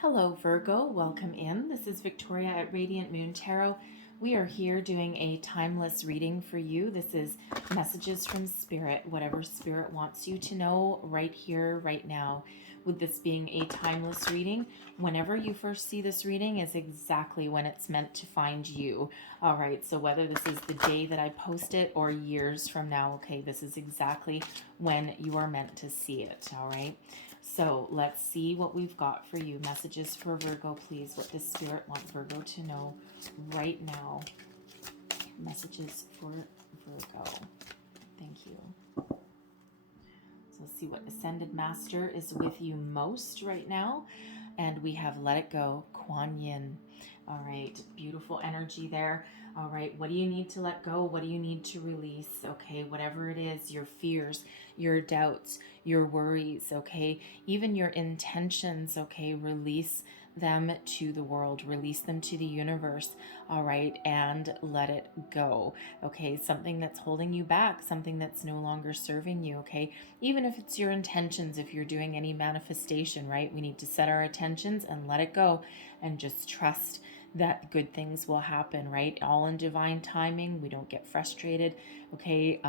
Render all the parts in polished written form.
Hello, Virgo. Welcome in. This is Victoria at Radiant Moon Tarot. We are here doing a timeless reading for you. This is messages from Spirit, whatever Spirit wants you to know right here, right now. With this being a timeless reading, whenever you first see this reading is exactly when it's meant to find you. All right, so whether this is the day that I post it or years from now, okay, this is exactly when you are meant to see it. All right. So let's see what we've got for you. Messages for Virgo, please. What does Spirit want Virgo to know right now? Messages for Virgo. Thank you. So let's see what Ascended Master is with you most right now. And we have Let It Go, Kuan Yin. All right, beautiful energy there. All right, what do you need to let go? What do you need to release? Okay, whatever it is, your fears, your doubts, your worries, okay, even your intentions, okay, release them to the world, release them to the universe, all right, and let it go, okay, something that's holding you back, something that's no longer serving you, okay, even if it's your intentions, if you're doing any manifestation, right, we need to set our intentions and let it go and just trust that good things will happen, right? All in divine timing. We don't get frustrated. Okay,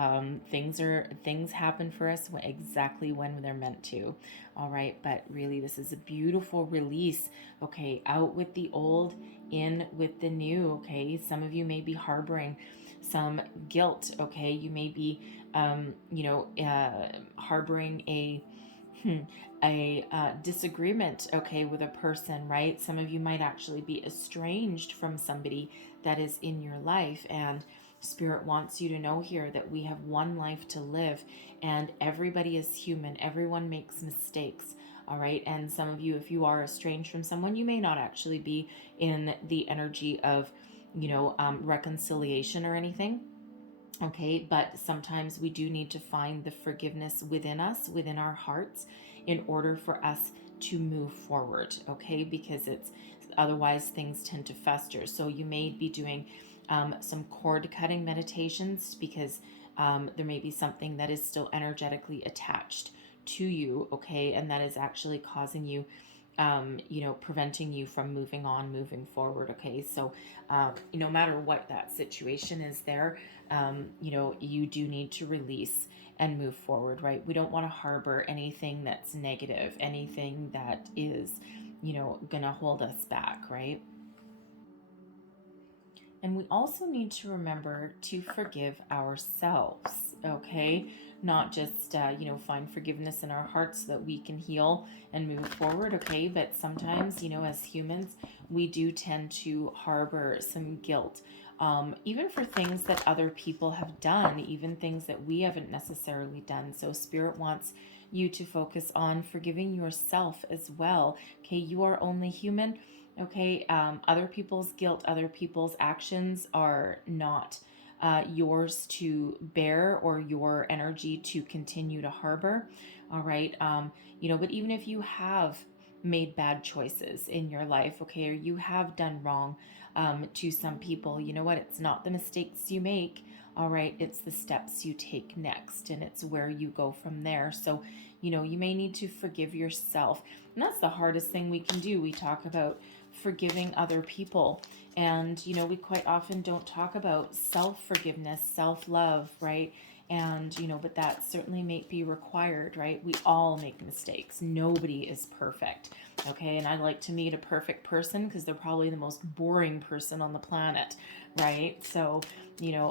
things happen for us exactly when they're meant to. All right, but really, this is a beautiful release. Okay, out with the old, in with the new. Okay, some of you may be harboring some guilt. Okay, you may be, harboring a disagreement, okay, with a person, right? Some of you might actually be estranged from somebody that is in your life, and Spirit wants you to know here that we have one life to live, and everybody is human. Everyone makes mistakes, all right? And some of you, if you are estranged from someone, you may not actually be in the energy of, reconciliation or anything. Okay, but sometimes we do need to find the forgiveness within us, within our hearts, in order for us to move forward, okay? Because it's otherwise things tend to fester. So you may be doing some cord cutting meditations because there may be something that is still energetically attached to you, okay? And that is actually causing you preventing you from moving on, moving forward. Okay, so no matter what that situation is there, you do need to release and move forward, right? We don't want to harbor anything that's negative, anything that is, gonna hold us back, right? And we also need to remember to forgive ourselves, okay? Not just, find forgiveness in our hearts so that we can heal and move forward, okay? But sometimes, as humans, we do tend to harbor some guilt, even for things that other people have done, even things that we haven't necessarily done. So, Spirit wants you to focus on forgiving yourself as well, okay? You are only human. Okay, other people's guilt, other people's actions are not yours to bear or your energy to continue to harbor. All right, but even if you have made bad choices in your life, okay, or you have done wrong to some people, you know what? It's not the mistakes you make. All right, it's the steps you take next, and it's where you go from there. So, you may need to forgive yourself. And that's the hardest thing we can do. We talk about forgiving other people, and we quite often don't talk about self-forgiveness, self-love, right? And but that certainly may be required, right? We all make mistakes. Nobody is perfect, okay? And I'd like to meet a perfect person because they're probably the most boring person on the planet, right? So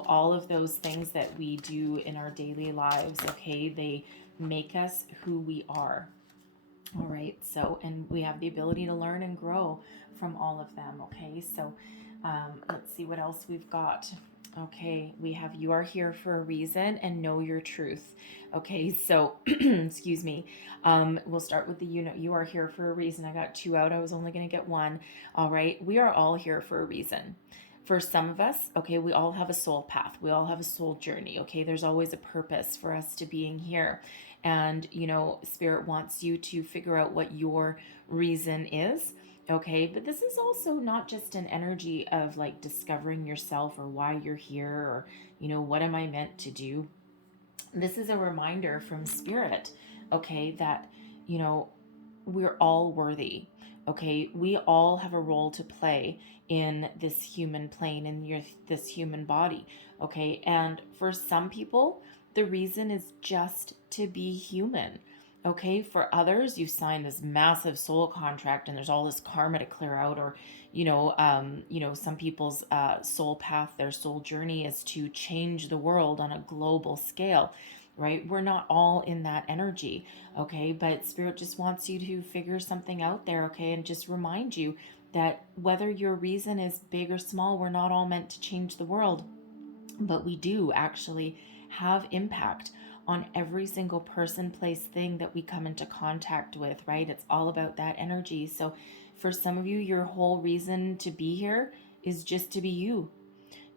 all of those things that we do in our daily lives, okay, they make us who we are. All right, so, and we have the ability to learn and grow from all of them, okay? So let's see what else we've got. Okay, we have you are here for a reason and know your truth. Okay, so, excuse me. We'll start with the you are here for a reason. I got two out. I was only going to get one. All right, we are all here for a reason. For some of us, okay, we all have a soul path. We all have a soul journey, okay? There's always a purpose for us to being here. And, Spirit wants you to figure out what your reason is, okay? But this is also not just an energy of like discovering yourself or why you're here or, what am I meant to do? This is a reminder from Spirit, okay, that, we're all worthy. Okay, we all have a role to play in this human plane, in this human body. Okay, and for some people, the reason is just to be human. Okay, for others, you sign this massive soul contract, and there's all this karma to clear out, or some people's soul path, their soul journey is to change the world on a global scale. Right? We're not all in that energy, okay? But Spirit just wants you to figure something out there, okay? And just remind you that whether your reason is big or small, we're not all meant to change the world, but we do actually have impact on every single person, place, thing that we come into contact with, right? It's all about that energy. So for some of you, your whole reason to be here is just to be you.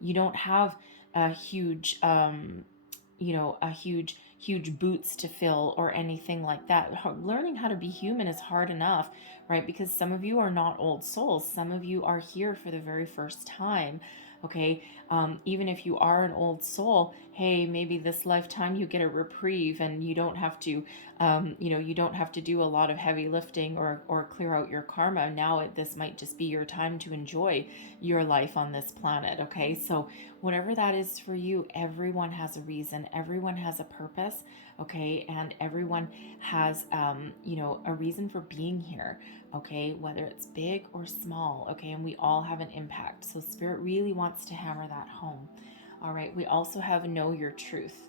You don't have a huge huge boots to fill or anything like that. Learning how to be human is hard enough, right? Because some of you are not old souls. Some of you are here for the very first time. Okay, even if you are an old soul, hey, maybe this lifetime you get a reprieve, and you don't have to you don't have to do a lot of heavy lifting or clear out your karma. Now this might just be your time to enjoy your life on this planet. Okay, so whatever that is for you, everyone has a reason, everyone has a purpose. Okay, and everyone has a reason for being here. Okay, whether it's big or small. Okay, and we all have an impact. So Spirit really wants to hammer that home. All right, we also have know your truth.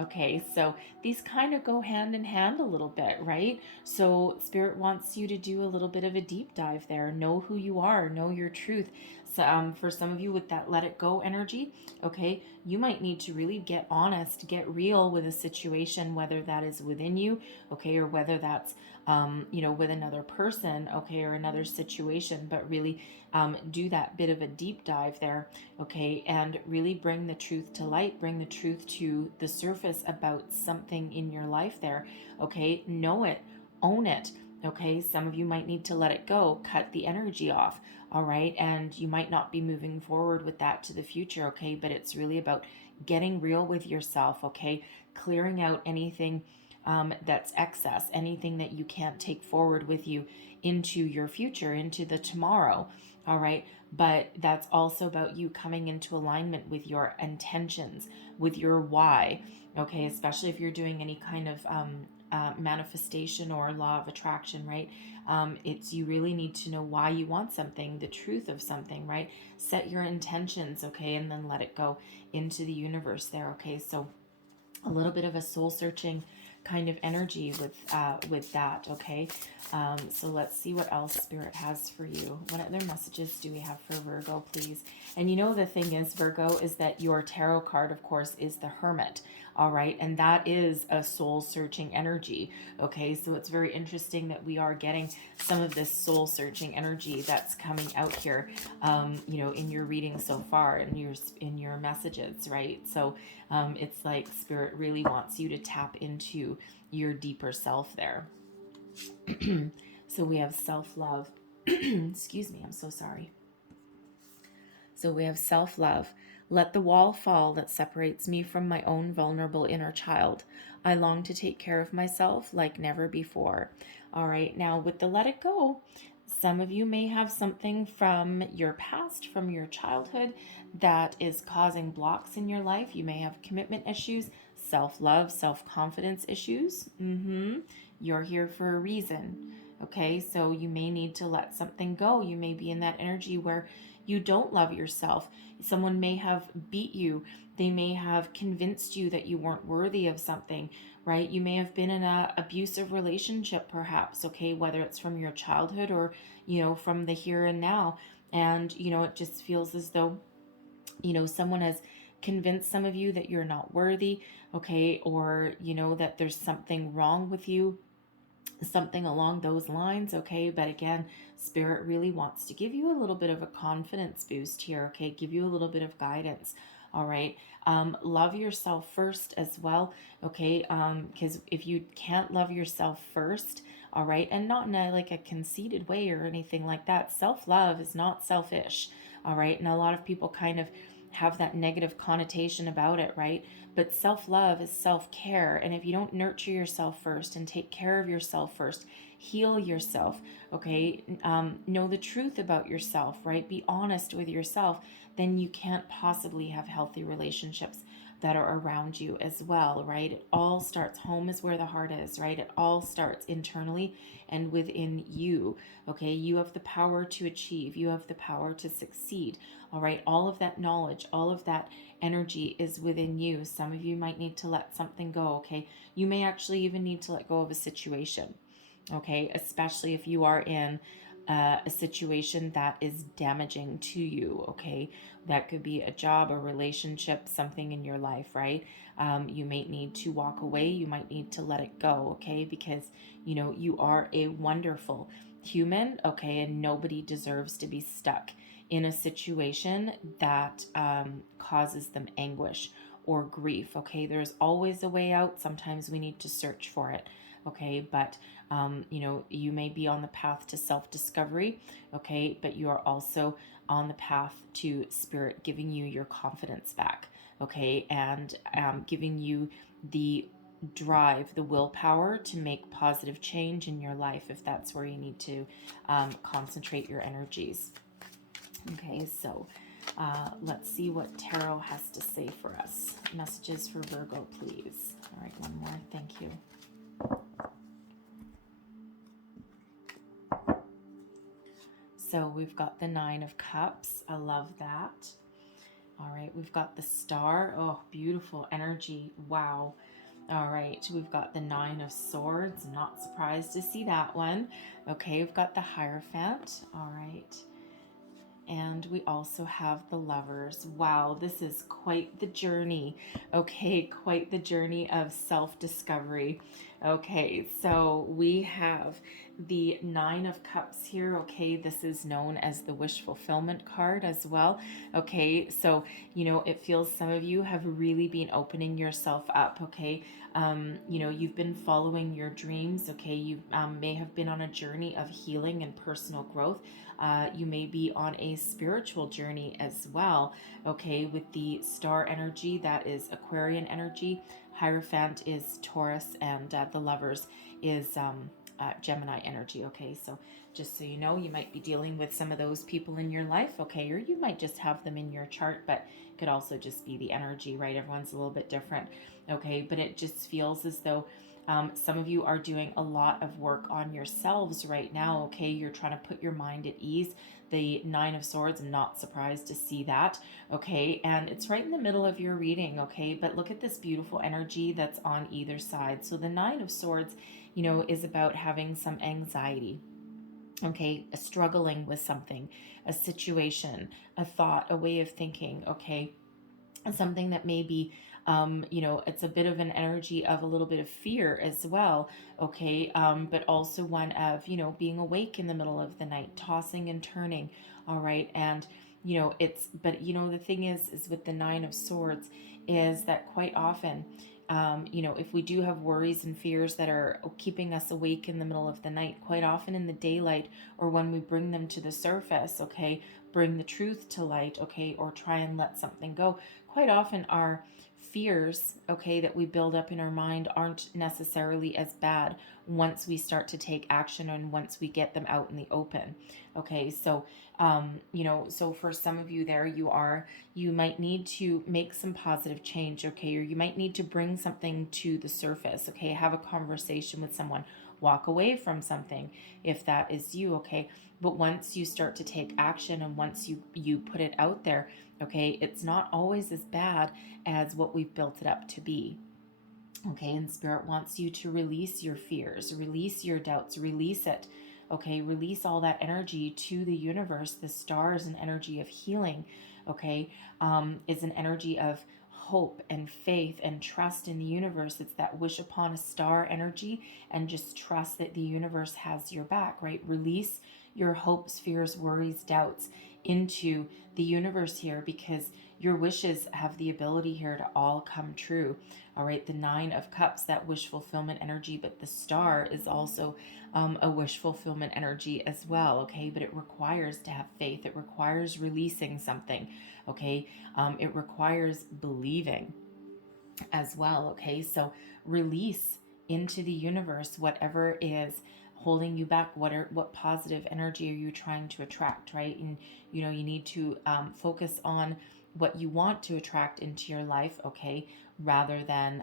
Okay, so these kind of go hand in hand a little bit, right? So Spirit wants you to do a little bit of a deep dive there. Know who you are, know your truth. So, for some of you with that let it go energy, okay, you might need to really get honest, get real with a situation, whether that is within you, okay, or whether that's with another person, okay, or another situation, but really do that bit of a deep dive there, okay, and really bring the truth to light, bring the truth to the surface about something in your life there, okay, know it, own it, okay. Some of you might need to let it go, cut the energy off, all right, and you might not be moving forward with that to the future, okay, but it's really about getting real with yourself, okay, clearing out anything that's excess, anything that you can't take forward with you into your future, into the tomorrow, all right, but that's also about you coming into alignment with your intentions, with your why, okay, especially if you're doing any kind of manifestation or law of attraction, right? It's you really need to know why you want something, the truth of something, right? Set your intentions, okay, and then let it go into the universe there, okay? So a little bit of a soul searching kind of energy with that, okay? So let's see what else Spirit has for you. What other messages do we have for Virgo, please? And the thing is, Virgo, is that your tarot card, of course, is the Hermit, all right? And that is a soul searching energy, okay? So it's very interesting that we are getting some of this soul searching energy that's coming out here, in your reading so far, in your messages, right? So it's like Spirit really wants you to tap into your deeper self there. So we have self-love. Excuse me, I'm so sorry. So we have self-love. Let the wall fall that separates me from my own vulnerable inner child. I long to take care of myself like never before. All right, now with the let it go, some of you may have something from your past, from your childhood, that is causing blocks in your life. You may have commitment issues, self-love, self-confidence issues. You're here for a reason. Okay, so you may need to let something go. You may be in that energy where you don't love yourself. Someone may have beat you. They may have convinced you that you weren't worthy of something, right? You may have been in an abusive relationship, perhaps, okay, whether it's from your childhood or, from the here and now. And, it just feels as though, someone has convinced some of you that you're not worthy, okay, or, that there's something wrong with you, something along those lines, okay? But again, Spirit really wants to give you a little bit of a confidence boost here, okay? Give you a little bit of guidance, all right? Love yourself first as well, okay? Because if you can't love yourself first, all right, and not in a conceited way or anything like that, self-love is not selfish, all right? And a lot of people kind of have that negative connotation about it, right? But self-love is self-care. And if you don't nurture yourself first and take care of yourself first, heal yourself, okay? Know the truth about yourself, right? Be honest with yourself, then you can't possibly have healthy relationships that are around you as well, right? It all starts, home is where the heart is, right? It all starts internally and within you, okay? You have the power to achieve, you have the power to succeed, all right? All of that knowledge, all of that energy is within you. Some of you might need to let something go, okay? You may actually even need to let go of a situation, okay? Especially if you are in a situation that is damaging to you, okay? That could be a job, a relationship, something in your life, right? You may need to walk away. You might need to let it go, okay? Because, you are a wonderful human, okay? And nobody deserves to be stuck in a situation that causes them anguish or grief, okay? There's always a way out. Sometimes we need to search for it, okay? But you may be on the path to self-discovery, okay, but you are also on the path to spirit giving you your confidence back, okay, and giving you the drive, the willpower to make positive change in your life if that's where you need to concentrate your energies. Okay, so let's see what Tarot has to say for us. Messages for Virgo, please. All right, one more. Thank you. So we've got the Nine of Cups. I love that. All right, we've got the Star. Oh, beautiful energy. Wow. All right, we've got the Nine of Swords. Not surprised to see that one. Okay, we've got the Hierophant. All right. And we also have the Lovers. Wow, this is quite the journey. Okay, quite the journey of self-discovery. Okay, so we have the Nine of Cups here. Okay, this is known as the wish fulfillment card as well. Okay, so, it feels some of you have really been opening yourself up. Okay, you've been following your dreams. Okay, you may have been on a journey of healing and personal growth. You may be on a spiritual journey as well, okay, with the Star energy, that is Aquarian energy, Hierophant is Taurus, and the Lovers is Gemini energy, okay? So just so you know, you might be dealing with some of those people in your life, okay, or you might just have them in your chart, but it could also just be the energy, right? Everyone's a little bit different, okay? But it just feels as though some of you are doing a lot of work on yourselves right now, okay? You're trying to put your mind at ease. The Nine of Swords, I'm not surprised to see that, okay? And it's right in the middle of your reading, okay? But look at this beautiful energy that's on either side. So the Nine of Swords, is about having some anxiety, okay? Struggling with something, a situation, a thought, a way of thinking, okay? Something that may be it's a bit of an energy of a little bit of fear as well, okay, but also one of being awake in the middle of the night, tossing and turning, all right, and the thing is with the Nine of Swords is that quite often if we do have worries and fears that are keeping us awake in the middle of the night, quite often in the daylight or when we bring them to the surface, okay, bring the truth to light, okay, or try and let something go, quite often our fears, okay, that we build up in our mind aren't necessarily as bad once we start to take action and once we get them out in the open, okay? So so for some of you there, you might need to make some positive change, okay, or you might need to bring something to the surface, okay, have a conversation with someone, walk away from something if that is you, okay? But once you start to take action and once you put it out there, okay, it's not always as bad as what we've built it up to be. Okay, and Spirit wants you to release your fears, release your doubts, release it. Okay, release all that energy to the universe. The Star is an energy of healing, okay, is an energy of hope and faith and trust in the universe. It's that wish upon a star energy, and just trust that the universe has your back, right? Release your hopes, fears, worries, doubts into the universe here, because your wishes have the ability here to all come true. All right, the Nine of Cups, that wish fulfillment energy, but the Star is also a wish fulfillment energy as well, okay? But it requires to have faith. It requires releasing something, okay? It requires believing as well, okay? So release into the universe whatever is holding you back. What positive energy are you trying to attract, right? And you know, you need to focus on what you want to attract into your life, okay, rather than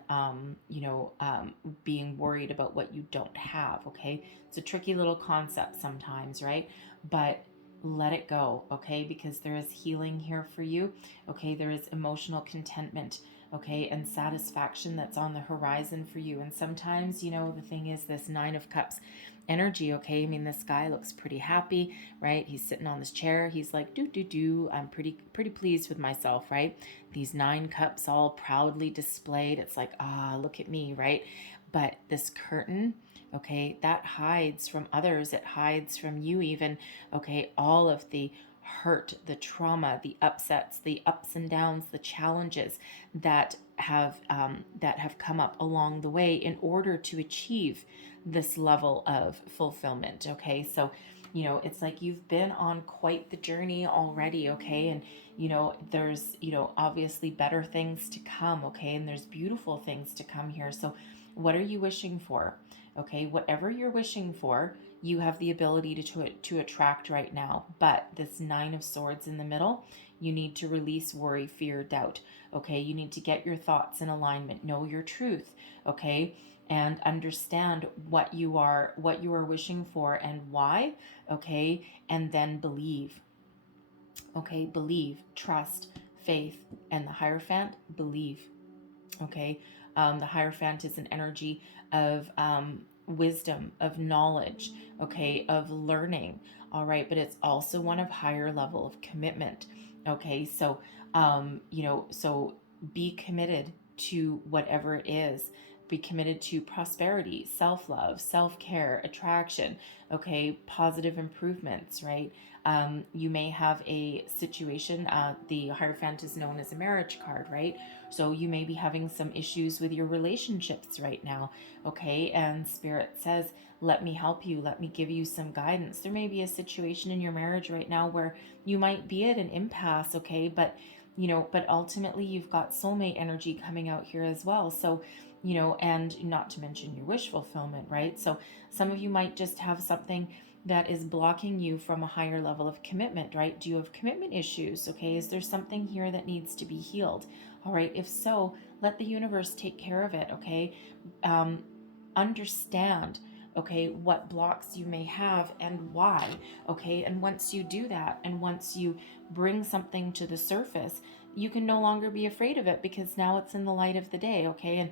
being worried about what you don't have, okay? It's a tricky little concept sometimes, right? But let it go, okay? Because there is healing here for you, okay? There is emotional contentment, okay, and satisfaction that's on the horizon for you. And sometimes, you know, the thing is, this Nine of Cups energy, okay, I mean, this guy looks pretty happy, right? He's sitting on this chair, he's like, do, I'm pretty pleased with myself, right? These 9 cups all proudly displayed, it's like, look at me, right? But this curtain, okay, that hides from others, it hides from you even, okay, all of the hurt, the trauma, the upsets, the ups and downs, the challenges that have come up along the way in order to achieve this level of fulfillment. Okay, so you know, it's like you've been on quite the journey already, okay? And you know, there's, you know, obviously better things to come, okay? And there's beautiful things to come here. So what are you wishing for? Okay, whatever you're wishing for, you have the ability to attract right now. But this 9 of Swords in the middle, you need to release worry, fear, doubt. Okay, you need to get your thoughts in alignment, know your truth, okay, and understand what you are wishing for and why, okay, and then believe. Okay, believe, trust, faith, and the Hierophant, believe. Okay, the Hierophant is an energy of wisdom, of knowledge, okay, of learning. All right, but it's also one of higher level of commitment. Okay, so so be committed to whatever it is. Be committed to prosperity, self love, self care, attraction, okay, positive improvements, right? You may have a situation, the Hierophant is known as a marriage card, right? So you may be having some issues with your relationships right now, okay? And Spirit says, let me help you. Let me give you some guidance. There may be a situation in your marriage right now where you might be at an impasse, okay? But, you know, but ultimately you've got soulmate energy coming out here as well. So, you know, and not to mention your wish fulfillment, right? So some of you might just have something that is blocking you from a higher level of commitment, right? Do you have commitment issues? Okay, is there something here that needs to be healed? All right, if so, let the universe take care of it, okay? Understand, okay, what blocks you may have and why, okay? And once you do that, and once you bring something to the surface, you can no longer be afraid of it because now it's in the light of the day, okay? And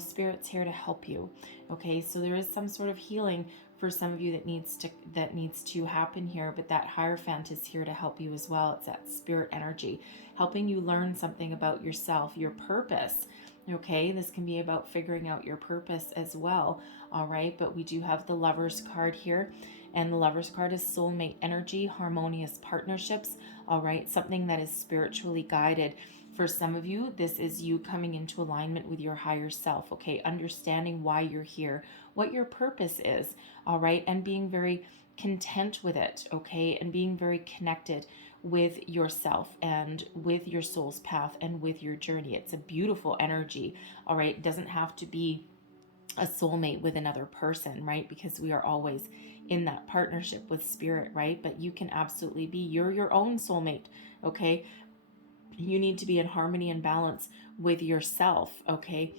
Spirit's here to help you, okay? So there is some sort of healing for some of you that needs to happen here, but that Hierophant is here to help you as well. It's that spirit energy helping you learn something about yourself, your purpose, okay? This can be about figuring out your purpose as well, all right? But we do have the Lover's card here, and the Lover's card is soulmate energy, harmonious partnerships, all right? Something that is spiritually guided. For some of you, this is you coming into alignment with your higher self, okay? Understanding why you're here, what your purpose is, all right? And being very content with it, okay? And being very connected with yourself and with your soul's path and with your journey. It's a beautiful energy, all right? It doesn't have to be a soulmate with another person, right? Because we are always in that partnership with Spirit, right? But you can absolutely be, you're your own soulmate, okay? You need to be in harmony and balance with yourself, okay?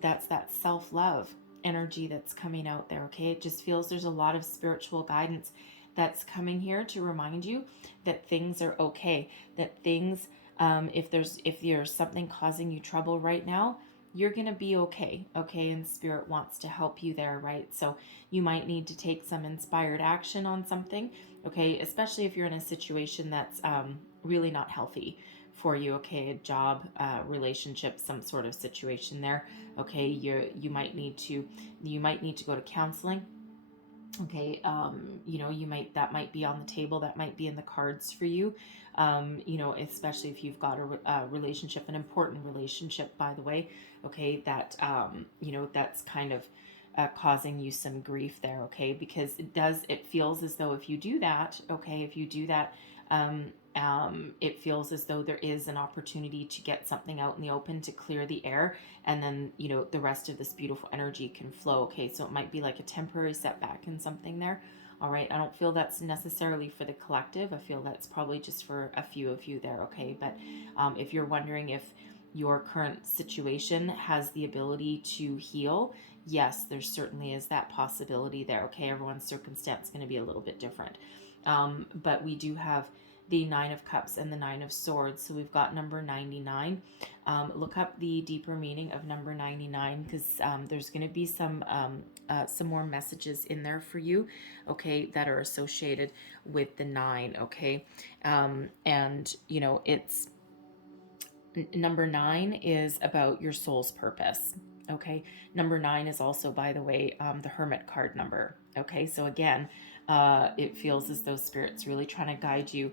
That's that self-love energy that's coming out there, okay? It just feels there's a lot of spiritual guidance that's coming here to remind you that things are okay, that things, if there's something causing you trouble right now, you're going to be okay, okay? And Spirit wants to help you there, right? So you might need to take some inspired action on something, okay? Especially if you're in a situation that's really not healthy for you, okay? A job, relationship, some sort of situation there, okay? You might need to go to counseling, Okay, you know, that might be on the table, that might be in the cards for you. You know, especially if you've got a relationship, an important relationship, by the way. Okay, that you know, that's kind of causing you some grief there. Okay, because it feels as though if you do that, okay, if you do that, it feels as though there is an opportunity to get something out in the open, to clear the air, and then, you know, the rest of this beautiful energy can flow. Okay, so it might be like a temporary setback in something there. All right, I don't feel that's necessarily for the collective. I feel that's probably just for a few of you there. Okay, but if you're wondering if your current situation has the ability to heal, yes, there certainly is that possibility there. Okay, everyone's circumstance is going to be a little bit different, but we do have the Nine of Cups and the Nine of Swords. So we've got number 99. Look up the deeper meaning of number 99, because there's going to be some more messages in there for you, okay, that are associated with the 9, okay? And, you know, it's number 9 is about your soul's purpose. Okay, number 9 is also, by the way, the Hermit card number. Okay, so again, it feels as though Spirit's really trying to guide you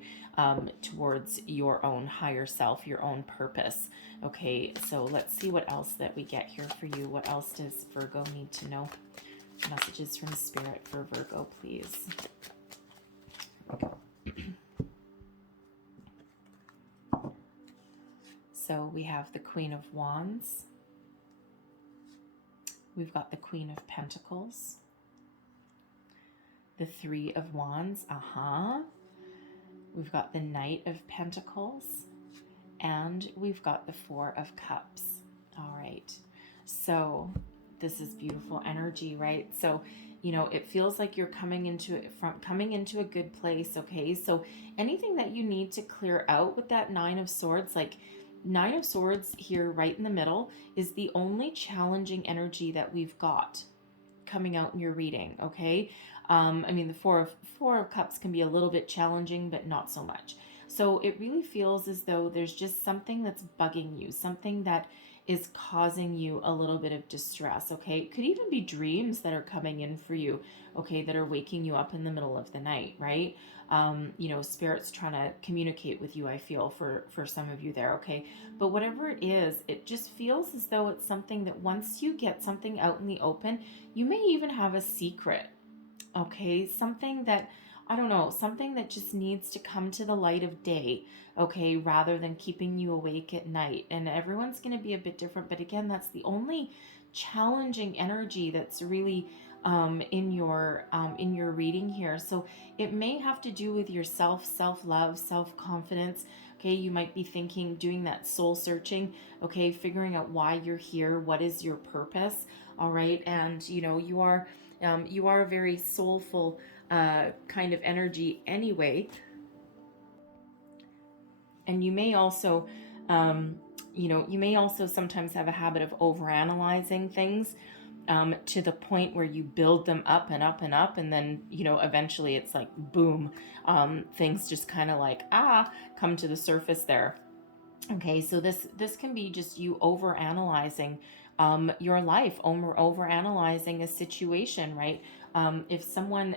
towards your own higher self, your own purpose. Okay, so let's see what else that we get here for you. What else does Virgo need to know? Messages from Spirit for Virgo, please. So we have the Queen of Wands. We've got the Queen of Pentacles. The Three of Wands. We've got the Knight of Pentacles. And we've got the Four of Cups. All right. So this is beautiful energy, right? So, you know, it feels like you're coming into a good place, okay? So anything that you need to clear out with that Nine of Swords, like Nine of Swords here right in the middle, is the only challenging energy that we've got coming out in your reading, okay? I mean, the Four of Cups can be a little bit challenging, but not so much. So it really feels as though there's just something that's bugging you, something that is causing you a little bit of distress, okay? It could even be dreams that are coming in for you, okay, that are waking you up in the middle of the night, right? You know, Spirit's trying to communicate with you, I feel, for some of you there, okay? But whatever it is, it just feels as though it's something that once you get something out in the open, you may even have a secret, okay? Something that, I don't know, something that just needs to come to the light of day, okay, rather than keeping you awake at night. And everyone's going to be a bit different, but again, that's the only challenging energy that's really in your reading here. So it may have to do with your self-love, self-confidence. Okay, you might be thinking, doing that soul searching, okay, figuring out why you're here, what is your purpose, all right? And you know, you are a very soulful kind of energy anyway. And you may also, you know, you may also sometimes have a habit of overanalyzing things to the point where you build them up and up and up, and then, you know, eventually it's like boom, things just kind of like come to the surface there. Okay, so this can be just you overanalyzing your life, overanalyzing a situation, right? If someone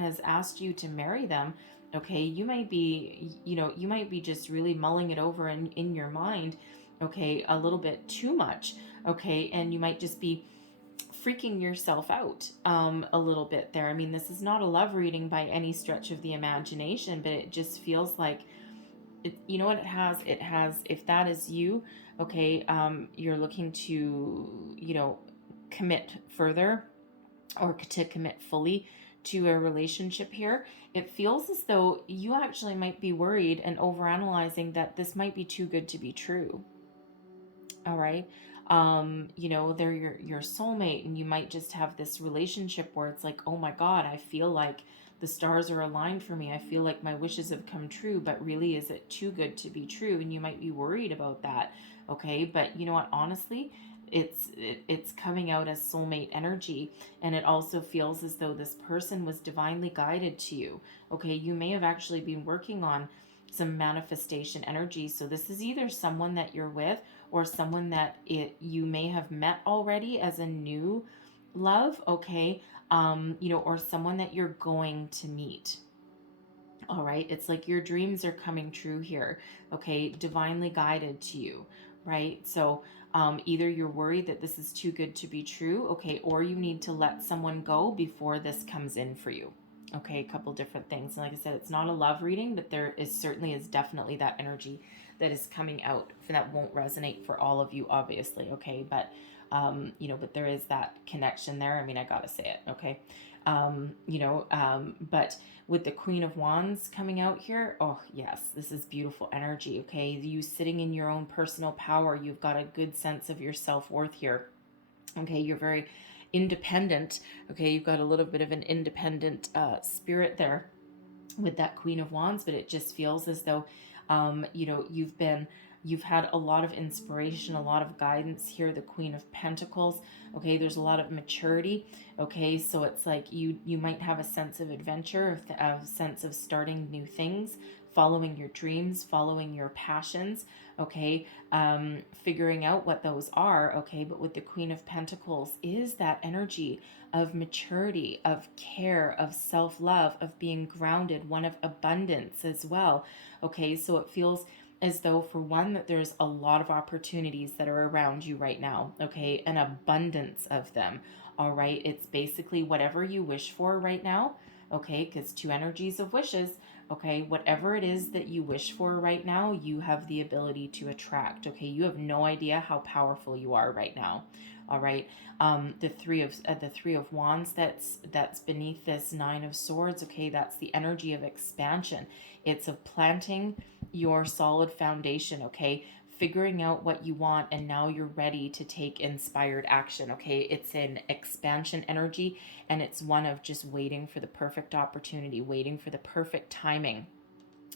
has asked you to marry them, okay, you might be just really mulling it over in your mind, okay, a little bit too much, okay, and you might just be freaking yourself out a little bit there. I mean, this is not a love reading by any stretch of the imagination, but it just feels like you know what it has? It has, if that is you, okay, you're looking to, you know, commit further or to commit fully to a relationship here. It feels as though you actually might be worried and overanalyzing that this might be too good to be true. All right. You know, they're your soulmate, and you might just have this relationship where it's like, oh my God, I feel like the stars are aligned for me. I feel like my wishes have come true, but really, is it too good to be true? And you might be worried about that. Okay. But you know what? Honestly, it's coming out as soulmate energy, and it also feels as though this person was divinely guided to you. Okay. You may have actually been working on some manifestation energy. So this is either someone that you're with or someone that you may have met already as a new love, okay? or someone that you're going to meet. All right. It's like your dreams are coming true here. Okay. Divinely guided to you. Right. So either you're worried that this is too good to be true. Okay. Or you need to let someone go before this comes in for you. Okay. A couple different things. And like I said, it's not a love reading, but there is certainly is definitely that energy that is coming out that won't resonate for all of you, obviously. Okay. But there is that connection there. I mean, I got to say it. Okay. But with the Queen of Wands coming out here, oh yes, this is beautiful energy. Okay, you sitting in your own personal power, you've got a good sense of your self-worth here. Okay, you're very independent. Okay, you've got a little bit of an independent spirit there with that Queen of Wands, but it just feels as though you've had a lot of inspiration, a lot of guidance here. The Queen of Pentacles. Okay, there's a lot of maturity. Okay, so it's like you might have a sense of adventure, a sense of starting new things, following your dreams, following your passions. Okay, figuring out what those are. Okay, but with the Queen of Pentacles is that energy of maturity, of care, of self-love, of being grounded, one of abundance as well. Okay, so it feels as though, for one, that there's a lot of opportunities that are around you right now. Okay, an abundance of them. All right, it's basically whatever you wish for right now. Okay, because two energies of wishes. Okay, whatever it is that you wish for right now, you have the ability to attract. Okay, you have no idea how powerful you are right now. All right, the three of wands that's beneath this Nine of Swords. Okay, that's the energy of expansion. It's of planting your solid foundation. Okay, figuring out what you want, and now you're ready to take inspired action. Okay, it's an expansion energy, and it's one of just waiting for the perfect opportunity, waiting for the perfect timing.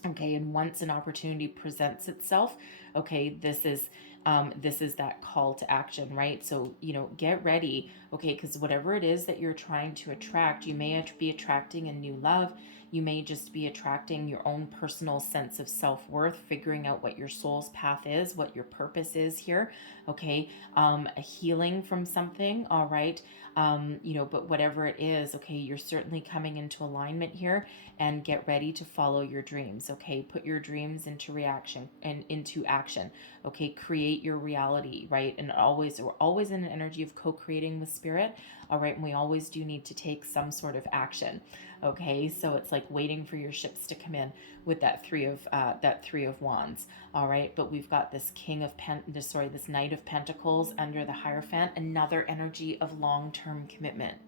Okay, and once an opportunity presents itself, okay, this is that call to action, right? So get ready. Okay, because whatever it is that you're trying to attract, you may be attracting a new love. You may just be attracting your own personal sense of self-worth, figuring out what your soul's path is, what your purpose is here. Okay, a healing from something. All right, but whatever it is, okay, you're certainly coming into alignment here, and get ready to follow your dreams. Okay, put your dreams into reaction and into action. Okay, create your reality, right? And we're always in an energy of co-creating with spirit. All right, and we always do need to take some sort of action. Okay, so it's like waiting for your ships to come in with that three of wands. All right, but we've got this this Knight of Pentacles under the Hierophant, another energy of long-term commitment.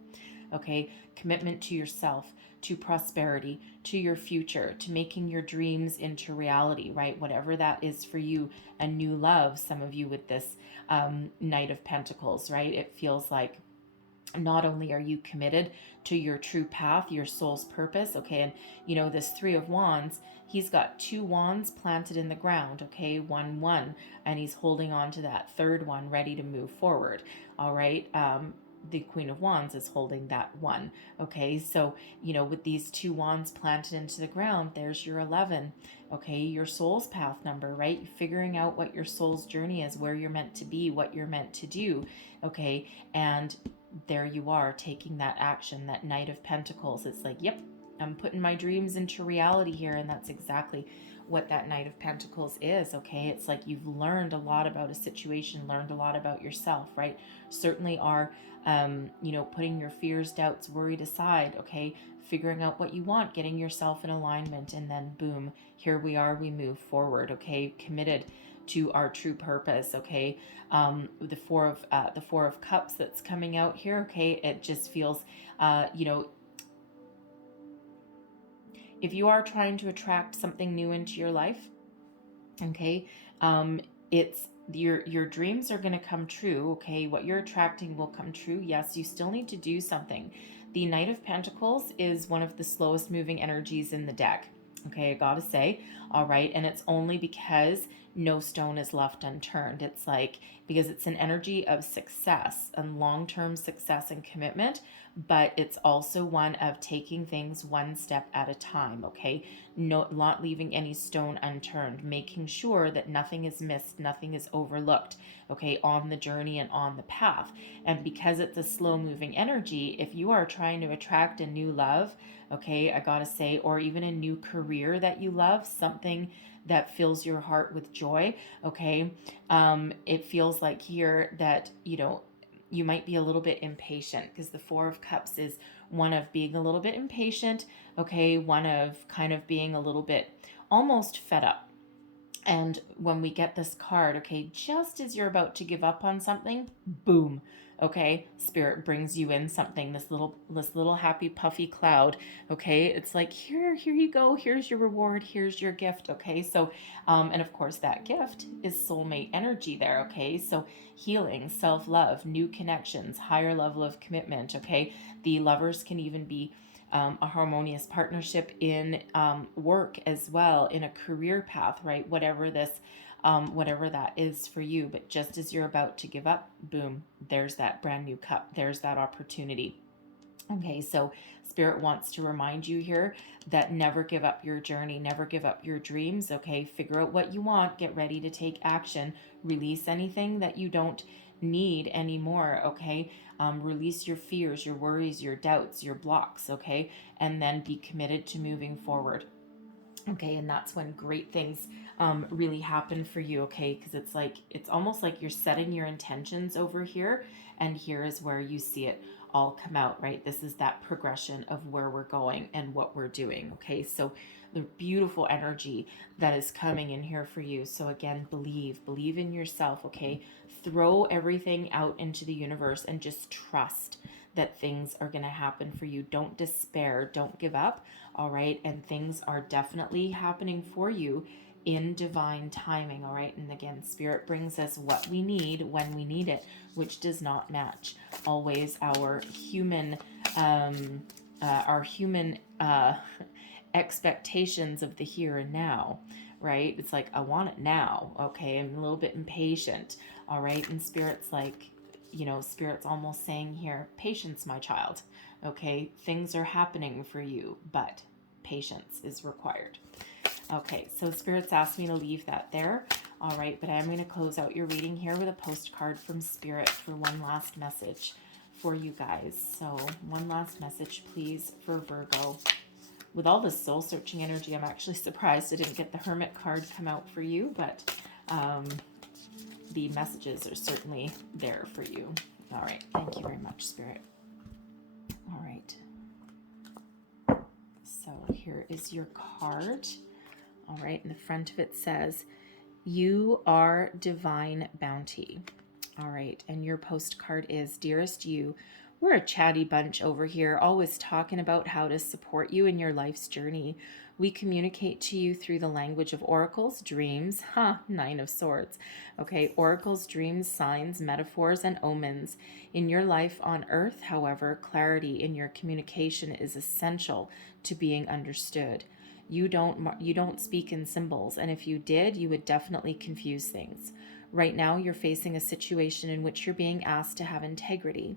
Okay, commitment to yourself, to prosperity, to your future, to making your dreams into reality, right? Whatever that is for you, a new love. Some of you with this Knight of Pentacles, right? It feels like not only are you committed to your true path, your soul's purpose, okay, and this Three of Wands, he's got two wands planted in the ground, okay, one, and he's holding on to that third one, ready to move forward. All right, the Queen of Wands is holding that one. Okay, so with these two wands planted into the ground, there's your 11. Okay, your soul's path number, right? Figuring out what your soul's journey is, where you're meant to be, what you're meant to do. Okay, and there you are, taking that action, that Knight of Pentacles. It's like, yep, I'm putting my dreams into reality here, and that's exactly what that Knight of Pentacles is. Okay, it's like you've learned a lot about a situation, learned a lot about yourself, right? Certainly are putting your fears, doubts, worried aside. Okay, figuring out what you want, getting yourself in alignment, and then boom, here we are, we move forward. Okay, committed to our true purpose. Okay, the four of cups that's coming out here. Okay, it just feels if you are trying to attract something new into your life, okay, it's your dreams are going to come true. Okay, what you're attracting will come true. Yes, you still need to do something. The Knight of Pentacles is one of the slowest moving energies in the deck. Okay, I gotta say. All right, and it's only because no stone is left unturned. It's like, because it's an energy of success and long-term success and commitment, but it's also one of taking things one step at a time, okay? Not leaving any stone unturned, making sure that nothing is missed, nothing is overlooked, okay, on the journey and on the path. And because it's a slow moving energy, if you are trying to attract a new love, okay, I gotta say, or even a new career that you love, something that fills your heart with joy, okay, it feels like here that, you might be a little bit impatient, because the Four of Cups is one of being a little bit impatient, okay, one of kind of being a little bit almost fed up. And when we get this card, okay, just as you're about to give up on something, boom, okay, Spirit brings you in something, this little happy puffy cloud, okay? It's like, here you go, here's your reward, here's your gift, okay? So, and of course that gift is soulmate energy there, okay? So healing, self-love, new connections, higher level of commitment, okay? The lovers can even be a harmonious partnership in work as well, in a career path, right? Whatever that is for you. But just as you're about to give up, boom, there's that brand new cup. There's that opportunity. Okay, so Spirit wants to remind you here that never give up your journey, never give up your dreams. Okay, figure out what you want, get ready to take action, release anything that you don't need anymore. Okay, release your fears, your worries, your doubts, your blocks. Okay, and then be committed to moving forward. Okay, and that's when great things really happen for you, okay? Because it's almost like you're setting your intentions over here, and here is where you see it all come out, right? This is that progression of where we're going and what we're doing, okay? So the beautiful energy that is coming in here for you. So again, believe in yourself, okay? Throw everything out into the universe and just trust that things are going to happen for you. Don't despair, don't give up, all right? And things are definitely happening for you in divine timing, all right? And again, Spirit brings us what we need when we need it, which does not match always our human expectations of the here and now, right? It's like, I want it now, okay? I'm a little bit impatient, all right? And Spirit's like, Spirit's almost saying here, patience, my child, okay? Things are happening for you, but patience is required. Okay, so Spirit's asked me to leave that there. All right, but I'm going to close out your reading here with a postcard from Spirit for one last message for you guys. So one last message, please, for Virgo. With all this soul-searching energy, I'm actually surprised I didn't get the Hermit card come out for you, but the messages are certainly there for you. All right, thank you very much, Spirit. All right. So here is your card. All right, in the front of it says, you are divine bounty. All right, and your postcard is, dearest you, we're a chatty bunch over here, always talking about how to support you in your life's journey. We communicate to you through the language of oracles, dreams, Nine of Swords. Okay, oracles, dreams, signs, metaphors, and omens. In your life on earth, however, clarity in your communication is essential to being understood. You don't speak in symbols, and if you did, you would definitely confuse things. Right now, you're facing a situation in which you're being asked to have integrity.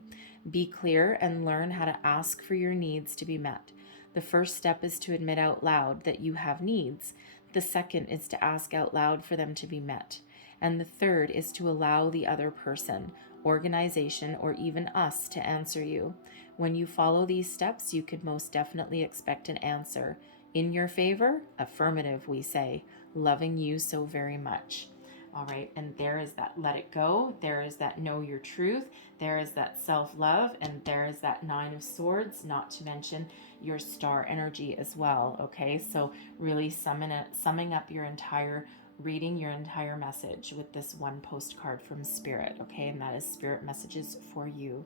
Be clear and learn how to ask for your needs to be met. The first step is to admit out loud that you have needs. The second is to ask out loud for them to be met. And the third is to allow the other person, organization, or even us to answer you. When you follow these steps, you could most definitely expect an answer. In your favor? Affirmative, we say. Loving you so very much. All right, and there is that let it go. There is that know your truth. There is that self-love, and there is that Nine of Swords, not to mention your star energy as well, okay? So really summing up your entire reading, your entire message with this one postcard from Spirit, okay? And that is Spirit messages for you.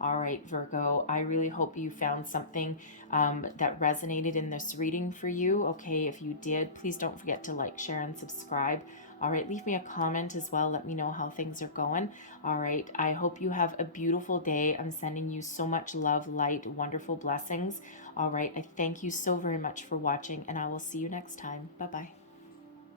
All right, Virgo, I really hope you found something that resonated in this reading for you. Okay, if you did, please don't forget to like, share, and subscribe. All right, leave me a comment as well. Let me know how things are going. All right, I hope you have a beautiful day. I'm sending you so much love, light, wonderful blessings. All right, I thank you so very much for watching, and I will see you next time. Bye-bye.